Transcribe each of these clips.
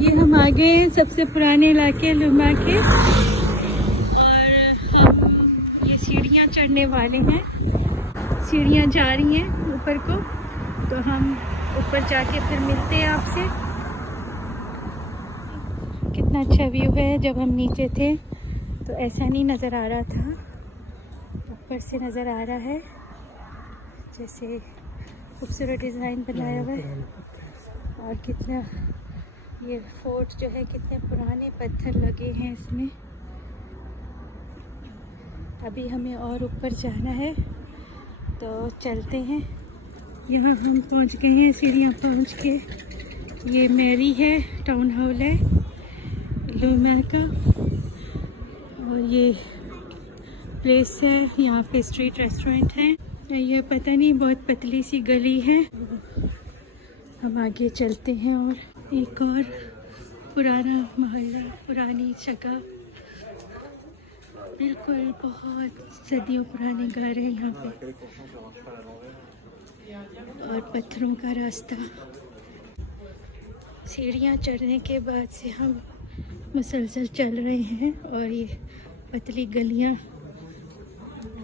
ये हम आ गए हैं सबसे पुराने इलाके लुमा के, और हम ये सीढ़ियाँ चढ़ने वाले हैं। सीढ़ियाँ जा रही हैं ऊपर को, तो हम ऊपर जाके फिर मिलते हैं आपसे। कितना अच्छा व्यू है। जब हम नीचे थे तो ऐसा नहीं नज़र आ रहा था, ऊपर से नज़र आ रहा है। जैसे खूबसूरत डिज़ाइन बनाया हुआ है, और कितना ये फोर्ट जो है, कितने पुराने पत्थर लगे हैं इसमें। अभी हमें और ऊपर जाना है, तो चलते हैं। यहाँ हम पहुँच गए हैं, सीढ़ियाँ पहुँच के। ये मेरी है, टाउन हॉल है लुमा का, और ये प्लेस है। यहाँ पे स्ट्रीट रेस्टोरेंट है। ये पता नहीं, बहुत पतली सी गली है। हम आगे चलते हैं, और एक और पुराना मोहल्ला, पुरानी जगह, बिल्कुल बहुत सदियों पुराने घर हैं यहाँ पे, और पत्थरों का रास्ता। सीढ़ियाँ चढ़ने के बाद से हम मुसलसल चल रहे हैं, और ये पतली गलियाँ,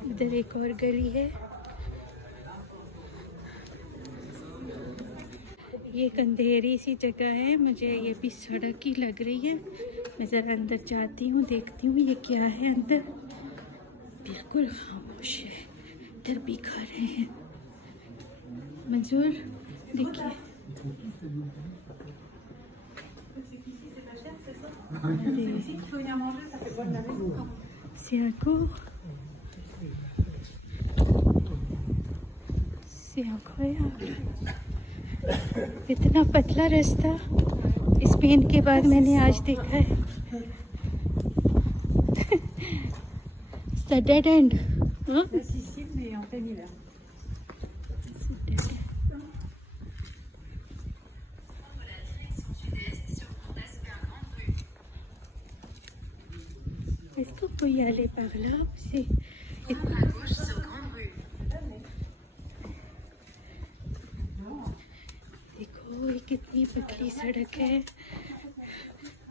इधर एक और गली है। ये एक अंधेरी सी जगह है, मुझे ये भी सड़क ही लग रही है। मैं ज़रा अंदर जाती हूँ, देखती हूँ ये क्या है अंदर। बिल्कुल खामोश है, इधर भी खा रहे हैं। मंजूर देखिए, इतना पतला रास्ता स्पेन के बाद मैंने आज देखा है। Dead and. इसको कोई आले पगला से देखो, ये कितनी पतली सड़क है।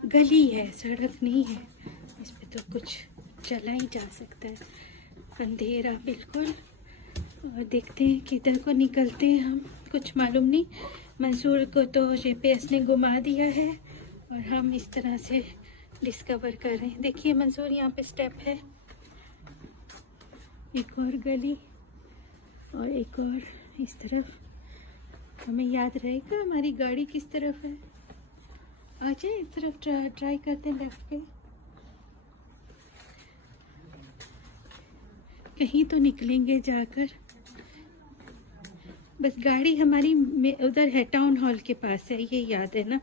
गली है, सड़क नहीं है। इस पे तो कुछ चला ही जा सकता है। अंधेरा बिल्कुल, और देखते हैं किधर को निकलते हैं हम, कुछ मालूम नहीं। मंसूर को तो जीपीएस ने घुमा दिया है, और हम इस तरह से डिस्कवर कर रहे हैं। देखिए मंसूर, यहाँ पे स्टेप है। एक और गली, और एक और इस तरफ। हमें याद रहेगा हमारी गाड़ी किस तरफ है। आ जाए इस तरफ, ट्राई करते हैं लेफ्ट पे। कहीं तो निकलेंगे जाकर। बस गाड़ी हमारी उधर है, टाउन हॉल के पास है, ये याद है ना।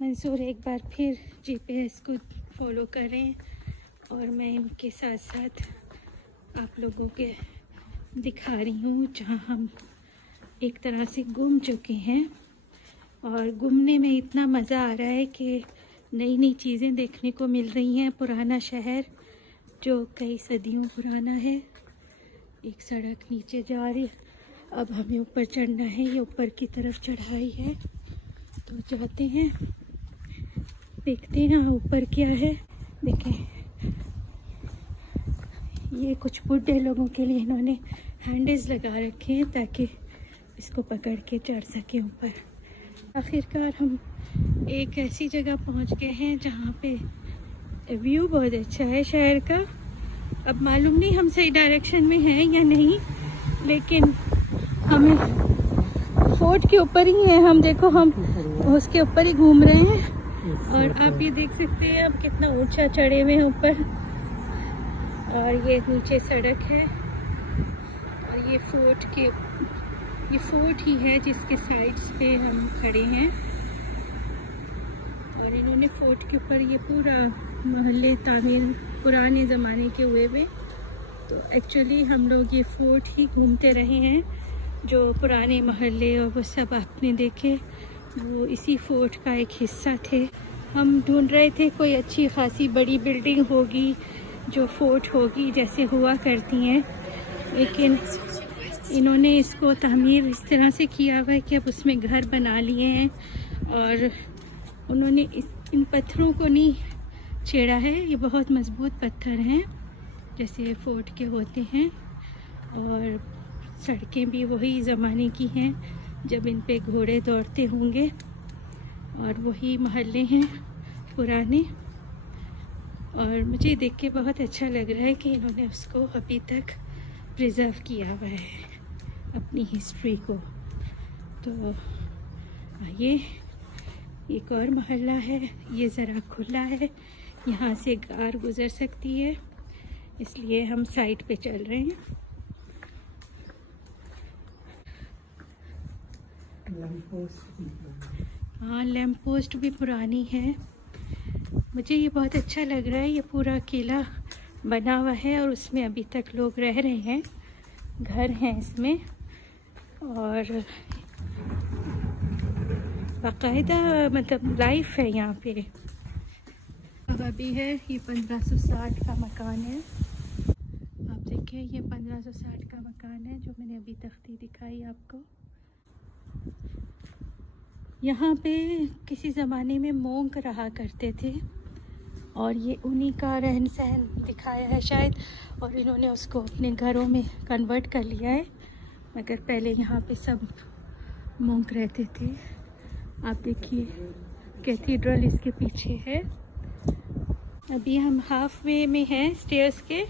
मंसूर एक बार फिर जीपीएस को फॉलो करें, और मैं इनके साथ साथ आप लोगों के दिखा रही हूँ जहाँ हम एक तरह से गुम चुके हैं। और घूमने में इतना मज़ा आ रहा है कि नई नई चीज़ें देखने को मिल रही हैं। पुराना शहर जो कई सदियों पुराना है। एक सड़क नीचे जा रही है, अब हमें ऊपर चढ़ना है। ये ऊपर की तरफ चढ़ाई है, तो जाते हैं, देखते हैं ऊपर क्या है। देखें, ये कुछ बूढ़े लोगों के लिए इन्होंने हैंडल्स लगा रखे हैं ताकि इसको पकड़ के चढ़ सके ऊपर। आखिरकार हम एक ऐसी जगह पहुंच गए हैं जहाँ पे व्यू बहुत अच्छा है शहर का। अब मालूम नहीं हम सही डायरेक्शन में हैं या नहीं, लेकिन हमें फोर्ट के ऊपर ही है हम। देखो, हम उसके ऊपर ही घूम रहे हैं, और आप ये देख सकते हैं हम कितना ऊंचा चढ़े हुए हैं ऊपर। और ये नीचे सड़क है, और ये फोर्ट ही है जिसके साइड्स पे हम खड़े हैं। और इन्होंने फोर्ट के ऊपर ये पूरा मोहल्ले तामीर पुराने ज़माने के हुए हुए। तो एक्चुअली हम लोग ये फोर्ट ही घूमते रहे हैं। जो पुराने मोहल्ले और वो सब आपने देखे, वो इसी फोर्ट का एक हिस्सा थे। हम ढूंढ रहे थे कोई अच्छी खासी बड़ी बिल्डिंग होगी जो फोर्ट होगी जैसे हुआ करती हैं, लेकिन इन्होंने इसको तामीर इस तरह से किया हुआ है कि अब उसमें घर बना लिए हैं और उन्होंने इन पत्थरों को नहीं छेड़ा है। ये बहुत मज़बूत पत्थर हैं जैसे फोर्ट के होते हैं और सड़कें भी वही ज़माने की हैं जब इन पे घोड़े दौड़ते होंगे और वही मोहल्ले हैं पुराने। और मुझे देख के बहुत अच्छा लग रहा है कि इन्होंने उसको अभी तक प्रिजर्व किया हुआ है अपनी हिस्ट्री को। तो ये एक और मोहल्ला है, ये ज़रा खुला है, यहाँ से कार गुज़र सकती है इसलिए हम साइड पे चल रहे हैं। हाँ, लैम्प पोस्ट भी पुरानी है। मुझे ये बहुत अच्छा लग रहा है। ये पूरा किला बना हुआ है और उसमें अभी तक लोग रह रहे हैं, घर हैं इसमें और बाकायदा मतलब लाइफ है यहाँ पे। अभी है ये 1560 का मकान है। आप देखिए ये 1560 का मकान है जो मैंने अभी तख्ती दिखाई आपको। यहाँ पे किसी ज़माने में मोंक रहा करते थे और ये उन्हीं का रहन सहन दिखाया है शायद, और इन्होंने उसको अपने घरों में कन्वर्ट कर लिया है, मगर पहले यहाँ पे सब मोंक रहते थे। आप देखिए कैथीड्रल इसके पीछे है। अभी हम हाफ वे में हैं स्टेयर्स के,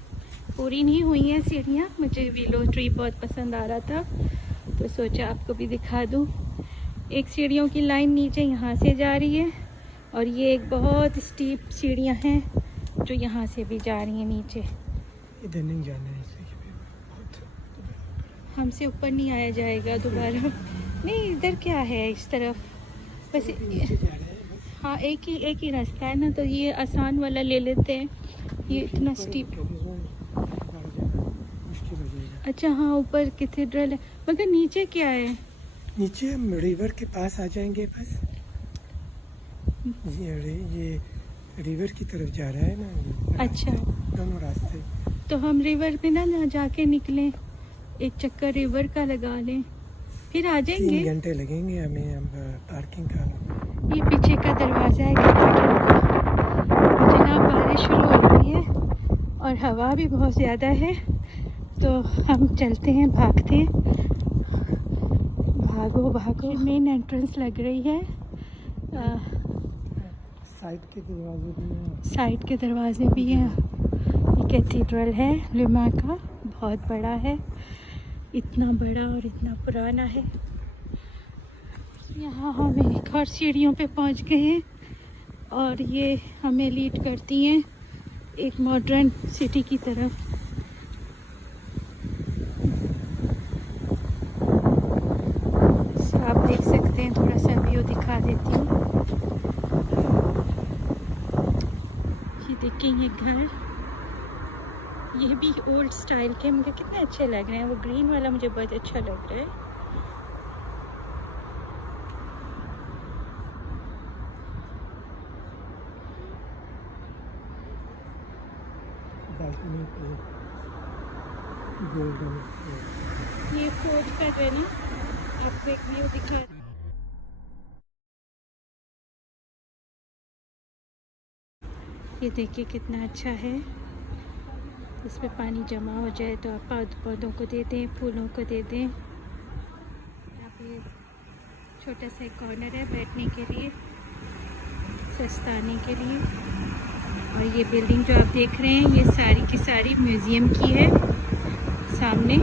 पूरी नहीं हुई हैं सीढ़ियाँ। मुझे विलो ट्री बहुत पसंद आ रहा था तो सोचा आपको भी दिखा दूँ। एक सीढ़ियों की लाइन नीचे यहाँ से जा रही है और ये एक बहुत स्टीप सीढ़ियाँ हैं जो यहाँ से भी जा रही हैं नीचे। इधर नहीं जाना है, हमसे ऊपर नहीं आया जाएगा दोबारा। नहीं, इधर क्या है इस तरफ बस। हाँ, एक ही रास्ता है ना, तो ये आसान वाला ले लेते हैं। ये इतना स्टीप। अच्छा हाँ, ऊपर कैथेड्रल है मगर नीचे क्या है? नीचे हम रिवर के पास आ जाएंगे बस। ये रिवर की तरफ जा रहा है ना। अच्छा, दोनों रास्ते। तो हम रिवर पे ना जाके निकलें, एक चक्कर रिवर का लगा लें, फिर आ जाएंगे। 3 घंटे लगेंगे हमें हम पार्किंग का। ये पीछे का दरवाज़ा है जनाब। बारिश शुरू हो गई है और हवा भी बहुत ज़्यादा है तो हम चलते हैं, भागते हैं। भागो भागो। मेन एंट्रेंस लग रही है। साइड के दरवाजे भी हैं। साइड के दरवाजे भी हैं। ये कैथीड्रल है लिमा का, बहुत बड़ा है, इतना बड़ा और इतना पुराना है। यहाँ हम एक और सीढ़ियों पे पहुँच गए हैं और ये हमें लीड करती हैं एक मॉडर्न सिटी की तरफ। आप देख सकते हैं, थोड़ा सा व्यू दिखा देती हूँ। ये देखिए ये घर, ये भी ओल्ड स्टाइल के मुझे कितने अच्छे लग रहे हैं। वो ग्रीन वाला मुझे बहुत अच्छा लग रहा है। ये फोर्ट कर रहे हैं, आपको एक व्यू दिखा। ये देखिए कितना अच्छा है। इस पे पानी जमा हो जाए तो आप पौधों को दे दें, फूलों को दे दें। यहाँ पे छोटा सा कॉर्नर है बैठने के लिए, सस्ताने के लिए। और ये बिल्डिंग जो आप देख रहे हैं ये सारी की सारी म्यूज़ियम की है सामने।